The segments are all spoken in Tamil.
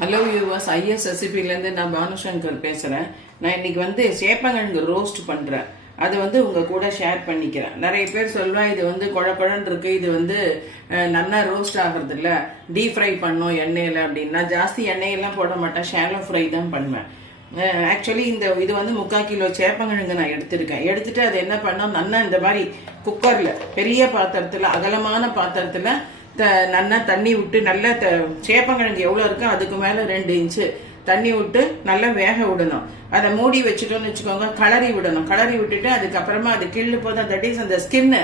ஹலோ யூவர்ஸ், ஐஎஸ் ரெசிபிலேருந்து நான் பானுசங்கர் பேசுகிறேன். நான் இன்னைக்கு சேப்பங்கிழங்கு ரோஸ்ட் பண்ணுறேன். அது உங்கள் கூட ஷேர் பண்ணிக்கிறேன். நிறைய பேர் சொல்லுவேன், இது குழ குழன்னு இருக்கு, இது நல்லா ரோஸ்ட் ஆகிறது இல்லை, டீப் ஃப்ரை பண்ணும் எண்ணெயில் அப்படின்னு. நான் ஜாஸ்தி எண்ணெயெல்லாம் போட மாட்டேன், ஷாலோ ஃப்ரை தான் பண்ணுவேன். ஆக்சுவலி இது 3/4 கிலோ சேப்பங்கிழங்கு நான் எடுத்துட்டு அது என்ன பண்ணோம், நல்லா இந்த மாதிரி குக்கரில் பெரிய பாத்திரத்தில், அகலமான பாத்திரத்தில் நல்லா தண்ணி விட்டு, நல்லா சேப்பங்கிழங்கு எவ்வளோ இருக்கோ அதுக்கு மேலே 2 இன்ச்சு தண்ணி விட்டு நல்லா வேக விடணும். அதை மூடி வச்சுட்டோம்னு வச்சுக்கோங்க, கலரி விடணும். கலரி விட்டுட்டு அதுக்கப்புறமா அது கிள்ளு போதும், தட் இஸ் அந்த ஸ்கின்னு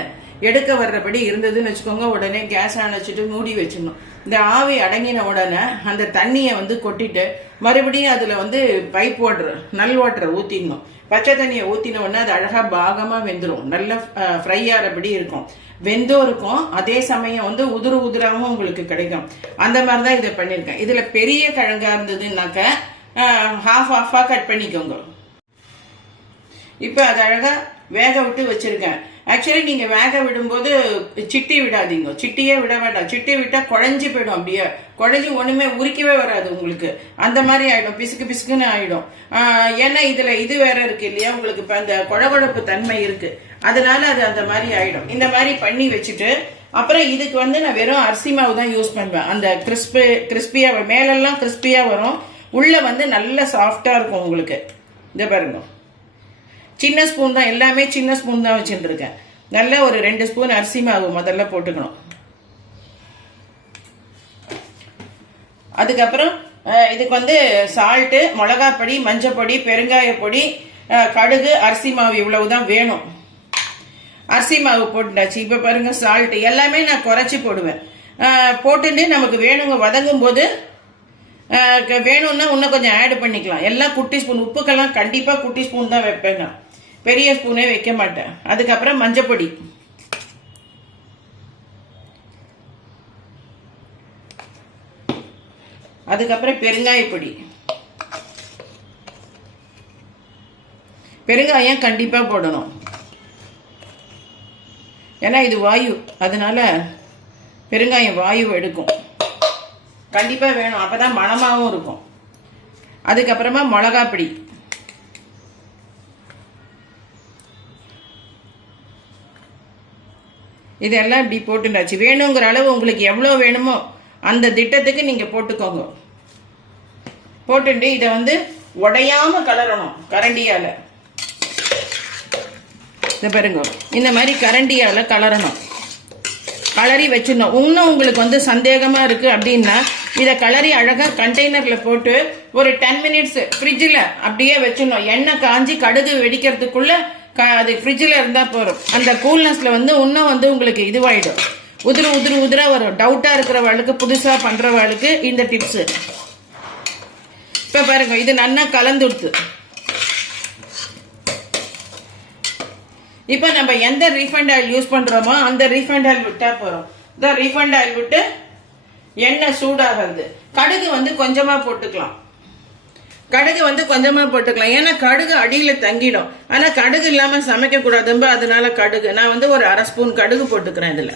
எடுக்க வர்றபடி இருந்ததுன்னு வச்சுக்கோங்க. உடனே கேஸ் அணைச்சிட்டு மூடி வச்சிடணும். இந்த ஆவி அடங்கின உடனே அந்த தண்ணியை கொட்டிட்டு மறுபடியும் அதில் பைப் வாட்டர், நல் வாட்டரை ஊற்றிடணும். பச்சை தண்ணியை ஊற்றின உடனே அது அழகாக பாகமாக வெந்துடும், நல்லா ஃப்ரை ஆகிறபடி இருக்கும். வெந்தும் இருக்கும், அதே சமயம் உதிராகவும் உங்களுக்கு கிடைக்கும். அந்த மாதிரி தான் இதை பண்ணியிருக்கேன். இதில் பெரிய கிழங்கா இருந்ததுன்னாக்க ஹாஃபாக கட் பண்ணிக்கோங்க. இப்போ அது அழகாக வேக விட்டு வச்சிருக்கேன். ஆக்சுவலி நீங்கள் வேக விடும்போது சிட்டி விடாதீங்க, சிட்டியே விட வேண்டாம். சிட்டி விட்டால் குழஞ்சி போயிடும், அப்படியே குழஞ்சி ஒன்றுமே உரிக்கவே வராது உங்களுக்கு. அந்த மாதிரி ஆகிடும், பிசுக்கு பிசுக்குன்னு ஆகிடும். ஏன்னா இதில் இது வேற இருக்கு இல்லையா, உங்களுக்கு இப்போ அந்த குழகுழப்பு தன்மை இருக்கு, அதனால அது அந்த மாதிரி ஆகிடும். இந்த மாதிரி பண்ணி வச்சுட்டு அப்புறம் இதுக்கு நான் வெறும் அரிசி மாவு தான் யூஸ் பண்ணுவேன். அந்த கிறிஸ்பியாக மேலெல்லாம் கிறிஸ்பியாக வரும், உள்ள நல்ல சாஃப்டாக இருக்கும் உங்களுக்கு. இதை பாருங்க, சின்ன ஸ்பூன் தான், எல்லாமே சின்ன ஸ்பூன் தான் வச்சுட்டு இருக்கேன். நல்லா ஒரு 2 ஸ்பூன் அரிசி மாவு முதல்ல போட்டுக்கணும். அதுக்கப்புறம் இதுக்கு சால்ட்டு, மிளகாப்பொடி, மஞ்சப்பொடி, பெருங்காய பொடி, கடுகு, அரிசி மாவு இவ்வளவுதான் வேணும். அரிசி மாவு போட்டுட்டாச்சு. இப்போ பாருங்க, சால்ட் எல்லாமே நான் குறைச்சி போடுவேன். போட்டுட்டு நமக்கு வேணுங்க வதங்கும் போது வேணும்னா இன்னும் கொஞ்சம் ஆட் பண்ணிக்கலாம். எல்லாம் குட்டி ஸ்பூன், உப்புக்கெல்லாம் கண்டிப்பாக குட்டி ஸ்பூன் தான் வைப்பேங்க, பெரிய ஸ்பூனே வைக்க மாட்டேன். அதுக்கப்புறம் மஞ்சப்பொடி, அதுக்கப்புறம் பெருங்காயப்பொடி. பெருங்காயம் கண்டிப்பா போடணும், ஏன்னா இது வாயு, அதனால பெருங்காயம் வாயு எடுக்கும், கண்டிப்பா வேணும், அப்பதான் மணமாவும் இருக்கும். அதுக்கப்புறமா மிளகாப்பொடி, இதெல்லாம் இப்படி போட்டுட்டாச்சு. வேணுங்கிற அளவு உங்களுக்கு எவ்வளோ வேணுமோ அந்த திட்டத்துக்கு நீங்க போட்டுக்கோங்க. போட்டுட்டு இதை உடையாம கலரணும் கரண்டியால. இதை பாருங்க, இந்த மாதிரி கரண்டியால கலரணும், கலரி வச்சிடணும். இன்னும் உங்களுக்கு சந்தேகமா இருக்கு அப்படின்னா இதை கலரி அழகா கண்டெய்னர்ல போட்டு ஒரு 10 மினிட்ஸ் ஃப்ரிட்ஜில் அப்படியே வச்சிடணும். எண்ணெய் காஞ்சி கடுகு வெடிக்கிறதுக்குள்ள அது ஃப்ரிட்ஜில் இருந்தா போறோம். அந்த கூல்னஸ்ல இன்னும் உங்களுக்கு இதுவாயிடும், உதிரா வரும். டவுட்டா இருக்கிறவளுக்கு, புதுசா பண்றவளுக்கு இந்த டிப்ஸ். இப்ப பாருங்க, இது நல்லா கலந்துடுத்து. இப்ப நம்ம எந்த ரீஃபைண்ட் ஆயில் யூஸ் பண்றோமோ அந்த ரீஃபைண்ட் ஆயில் விட்டா போறோம். இந்த ரீஃபைண்ட் ஆயில் விட்டு எண்ணெய் சூடாகிறது. கடுகு கொஞ்சமா போட்டுக்கலாம், கடுகு கொஞ்சமா போட்டுக்கலாம், ஏன்னா கடுகு அடியில தங்கிடும். ஆனா கடுகு இல்லாம சமைக்க கூடாதும்ப, அதனால கடுகு நான் ஒரு 1/2 ஸ்பூன் கடுகு போட்டுக்கிறேன் இதுல.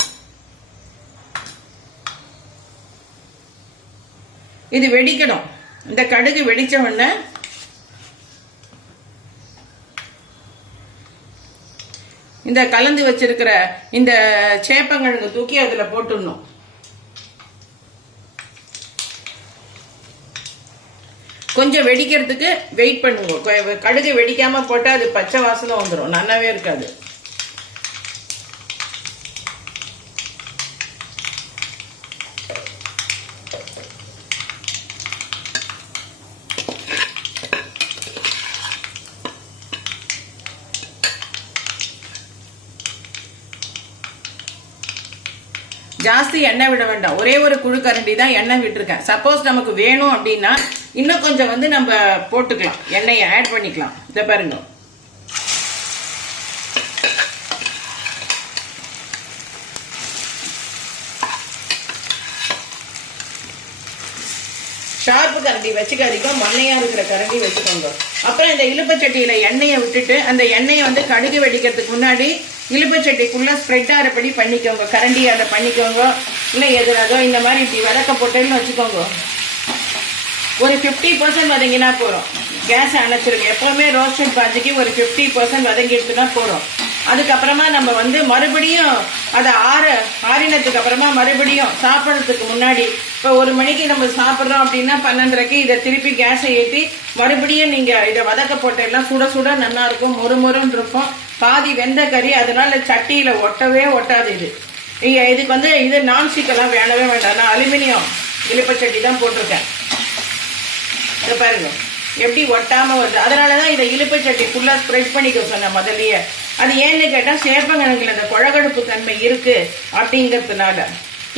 இது வெடிக்கணும். இந்த கடுகு வெடிச்ச உடனே இந்த கலந்து வச்சிருக்கிற இந்த சேப்பங்கிழங்கு தூக்கி அதுல போட்டுடணும். கொஞ்சம் வெடிக்கிறதுக்கு வெயிட் பண்ணுங்க. கடுகு வெடிக்காம போட்டா அது பச்சை வாசனை வந்துடும், நல்லாவே இருக்காது. ஜாஸ்தி எண்ணெய் விட வேண்டாம், ஒரே ஒரு குழு கரண்டி தான் எண்ணெய் விட்டுருக்கேன். சப்போஸ் நமக்கு வேணும் அப்படின்னா இன்னும் கொஞ்சம் நம்ம போட்டுக்கலாம், எண்ணெயை ஆட் பண்ணிக்கலாம். இதை பாருங்க, ஷார்ப்பு கரண்டி வச்சுக்காதீங்க, மண்ணையா இருக்கிற கரண்டி வச்சுக்கோங்க. அப்புறம் இந்த இலுப்பச்சட்டியில எண்ணெயை விட்டுட்டு அந்த எண்ணெயை கடுகு வெடிக்கிறதுக்கு முன்னாடி இலுப்பச்சட்டிக்குள்ள ஸ்ப்ரெட் ஆகிறபடி பண்ணிக்கோங்க, கரண்டியால பண்ணிக்கோங்க. இல்லை எதுனாதோ இந்த மாதிரி இப்படி விளக்க போட்டேன்னு வச்சுக்கோங்க. ஒரு 50% வதங்கினா போறோம். கேஸ் அணைச்சிருங்க. எப்பவுமே ரோஸ்டட் பாஜிக்கு ஒரு 50% வதங்கிடுச்சுன்னா போறோம். அதுக்கப்புறமா நம்ம வந்து மறுபடியும் அதை ஆறினதுக்கு அப்புறமா மறுபடியும் சாப்பிட்றதுக்கு முன்னாடி இப்போ 1 மணிக்கு நம்ம சாப்பிட்றோம் அப்படின்னா 12:30க்கு இதை திருப்பி கேஸை ஏற்றி மறுபடியும் நீங்கள் இதை வதக்க போட்டெல்லாம் சுட சுட நல்லா இருக்கும், மொறுமொறுன்னு இருக்கும். பாதி வெந்த கறி, அதனால சட்டியில் ஒட்டவே ஒட்டாது. இதுக்கு வந்து இது நான்ஸ்டிக்கெல்லாம் வேணவே வேண்டாம். நான் அலுமினியம் இலுப்பச்சட்டி தான் போட்டிருக்கேன். இதை பாருங்க எப்படி ஒட்டாம வருது. அதனாலதான் இதை இலுப்பச்சட்டி ஃபுல்லா ஸ்ப்ரெட் பண்ணிக்க சொன்னேன் முதல்லயே. அது ஏன்னு கேட்டா சேப்பங்கிழங்குல அந்த குழகடுப்பு தன்மை இருக்கு அப்படிங்கிறதுனால.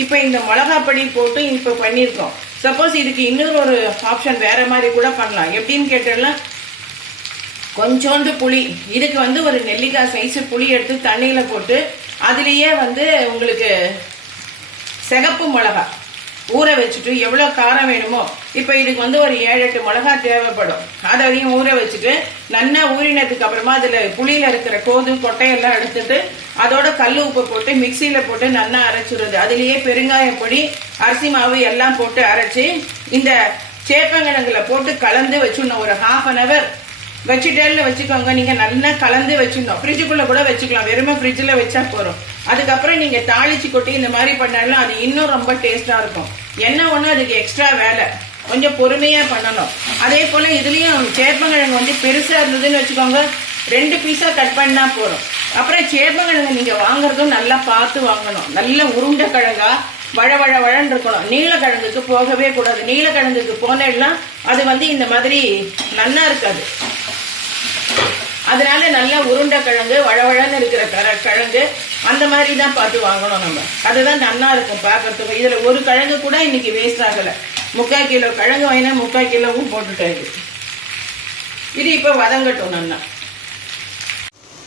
இப்ப இந்த மிளகாப்பொடி போட்டு இப்ப பண்ணிருக்கோம். சப்போஸ் இதுக்கு இன்னொரு ஒரு ஆப்ஷன் வேற மாதிரி கூட பண்ணலாம். எப்படின்னு கேட்டோம்னா கொஞ்சோண்டு புளி, இதுக்கு வந்து ஒரு நெல்லிக்காய் சைஸ் புளி எடுத்து தண்ணியில போட்டு அதுலயே வந்து உங்களுக்கு சிகப்பு மிளகா ஊற வச்சுட்டு எவ்வளோ காரம் வேணுமோ, இப்போ இதுக்கு வந்து ஒரு 7-8 மிளகா தேவைப்படும். அதையும் ஊற வச்சுட்டு நல்லா ஊறினதுக்கு அப்புறமா அதில் புளியில் இருக்கிற கோது கொட்டையெல்லாம் எடுத்துட்டு அதோட கல் உப்பு போட்டு மிக்சியில் போட்டு நல்லா அரைச்சிடுறது. அதுலேயே பெருங்காயம் பொடி, அரிசி மாவு எல்லாம் போட்டு அரைச்சி இந்த சேப்பங்கிழங்குல போட்டு கலந்து வச்சுடணும். ஒரு 1/2 hour வச்சுட்டேன்னு வச்சுக்கோங்க. நீங்கள் நல்லா கலந்து வச்சுடணும். ஃப்ரிட்ஜுக்குள்ளே கூட வச்சுக்கலாம், வெறுமை ஃப்ரிட்ஜில் வச்சா போகிறோம். அதுக்கப்புறம் நீங்கள் தாளிச்சு கொட்டி இந்த மாதிரி பண்ணாலும் அது இன்னும் ரொம்ப டேஸ்டாக இருக்கும். என்ன ஒன்று அதுக்கு எக்ஸ்ட்ரா வேலை, கொஞ்சம் பொறுமையாக பண்ணணும். அதே போல் இதுலேயும் சேப்பங்கிழங்கு வந்து பெருசாக இருந்ததுன்னு வச்சுக்கோங்க, 2 பீஸாக கட் பண்ணால் போகிறோம். அப்புறம் சேப்பங்கிழங்கு நீங்கள் வாங்குறதும் நல்லா பார்த்து வாங்கணும். நல்ல உருண்டை கிழங்கா வழன்னு இருக்கணும். நீலக்கிழங்குக்கு போகவே கூடாது. நீலக்கிழங்குக்கு போனேன்னா அது வந்து இந்த மாதிரி நல்லா இருக்காது. அதனால நல்லா உருண்டை கிழங்கு வழன்னு இருக்கிற கிழங்கு அந்த மாதிரி தான் பார்த்து வாங்கணும் நம்ம. அதுதான் நல்லா இருக்கும் பார்க்கறதுக்கு. இதுல ஒரு கிழங்கு கூட இன்னைக்கு வேஸ்ட் ஆகலை. 3/4 கிலோ கிழங்கு வாங்கினா 3/4 கிலோவும் போட்டுட்டேன். இது இப்போ வதங்கட்டும் நல்லா.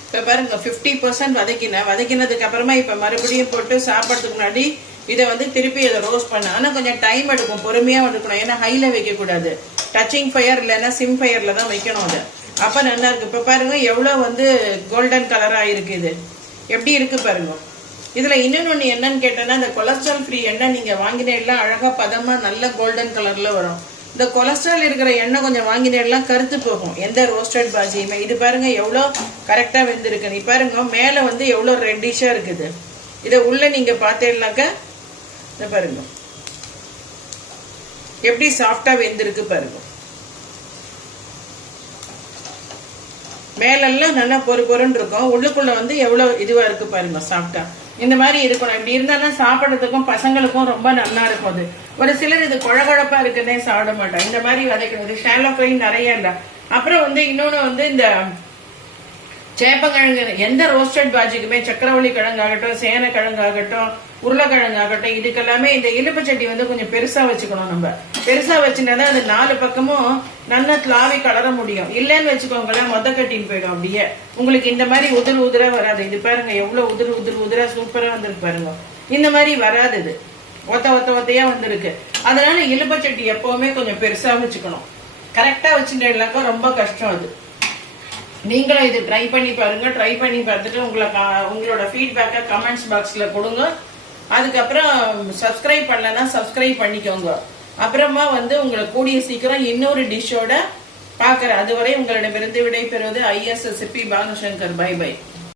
இப்போ பாருங்க 50% வதக்கினதுக்கு அப்புறமா இப்போ மறுபடியும் போட்டு சாப்பிட்றதுக்கு முன்னாடி இதை வந்து திருப்பி இதை ரோஸ்ட் பண்ண. ஆனால் கொஞ்சம் டைம் எடுக்கும், பொறுமையாக எடுக்கணும். ஏன்னா ஹையில் வைக்கக்கூடாது, டச்சிங் ஃபயர் இல்லைன்னா சிம் ஃபயரில் தான் வைக்கணும். அதை அப்போ நல்லா இருக்கு. இப்போ பாருங்க எவ்வளோ வந்து கோல்டன் கலராக இருக்கு. இது எப்படி இருக்கு பாருங்க. இதில் இன்னொன்று என்னன்னு கேட்டேன்னா, இந்த கொலஸ்ட்ரால் ஃப்ரீ எண்ணெய் நீங்கள் வாங்கினேலாம் அழகாக பதமாக நல்ல கோல்டன் கலரில் வரும். இந்த கொலஸ்ட்ரால் இருக்கிற எண்ணெய் கொஞ்சம் வாங்கினேலாம் கருத்து போகும் எந்த ரோஸ்டட் பாஜியுமே. இது பாருங்க எவ்வளோ கரெக்டாக வெந்திருக்கு. நீ பாருங்க மேலே வந்து எவ்வளோ ரெட்டிஷாக இருக்குது. இதை உள்ள நீங்கள் பார்த்தேன்னாக்க இதை பாருங்க எப்படி சாஃப்டாக வெந்திருக்கு பாருங்க. மேலெல்லாம் நல்லா பொறுன்னு இருக்கும், உள்ளுக்குள்ள வந்து எவ்வளவு இதுவா இருக்கு பாருங்க சாப்பிட்டா. இந்த மாதிரி இருக்கணும். இப்படி இருந்தாலும் சாப்பிட்றதுக்கும் பசங்களுக்கும் ரொம்ப நல்லா இருக்கும். அது ஒரு சிலர் இது குழகுழப்பா இருக்குன்னே சாப்பிட மாட்டாங்க. இந்த மாதிரி வதைக்கிறது ஷாலோ ஃப்ரை நிறைய இல்லை. அப்புறம் வந்து இன்னொன்று வந்து இந்த சேப்பங்கிழங்கு எந்த ரோஸ்டட் பாஜிக்குமே சக்கரவள்ளி கிழங்கு ஆகட்டும், சேன கிழங்கு ஆகட்டும், உருளைக்கிழங்கு ஆகட்டும், இதுக்கெல்லாமே இந்த இலுப்பச்சட்டி வந்து கொஞ்சம் பெருசா வச்சுக்கணும். நம்ம பெருசா வச்சுட்டாதான் அது 4 பக்கமும் நல்லா கிளாவி கலர முடியும். இல்லைன்னு வச்சுக்கோங்களேன் மொத்த கட்டின்னு போயிடும். அப்படியே உங்களுக்கு இந்த மாதிரி உதிரா வராது. இது பாருங்க எவ்வளவு உதிரா சூப்பரா வந்திருக்கு பாருங்க. இந்த மாதிரி வராது, இது ஒத்தையா வந்திருக்கு. அதனால இலுப்பச்சட்டி எப்பவுமே கொஞ்சம் பெருசா வச்சுக்கணும். கரெக்டா வச்சுட்டேன்னாக்கா ரொம்ப கஷ்டம். அது நீங்களும் இது ட்ரை பண்ணி பாருங்க. ட்ரை பண்ணி பார்த்துட்டு உங்களோட ஃபீட்பேக்கை கமெண்ட்ஸ் பாக்ஸ்ல கொடுங்க. அதுக்கப்புறம் சப்ஸ்கிரைப் பண்ணலன்னா சப்ஸ்கிரைப் பண்ணிக்கோங்க. அப்புறமா வந்து உங்களை கூடிய சீக்கிரம் இன்னொரு டிஷ்ஷோட பார்க்குறேன். அதுவரை உங்களிடமிருந்து விடைபெறுவது ISSP பானுசங்கர். By by.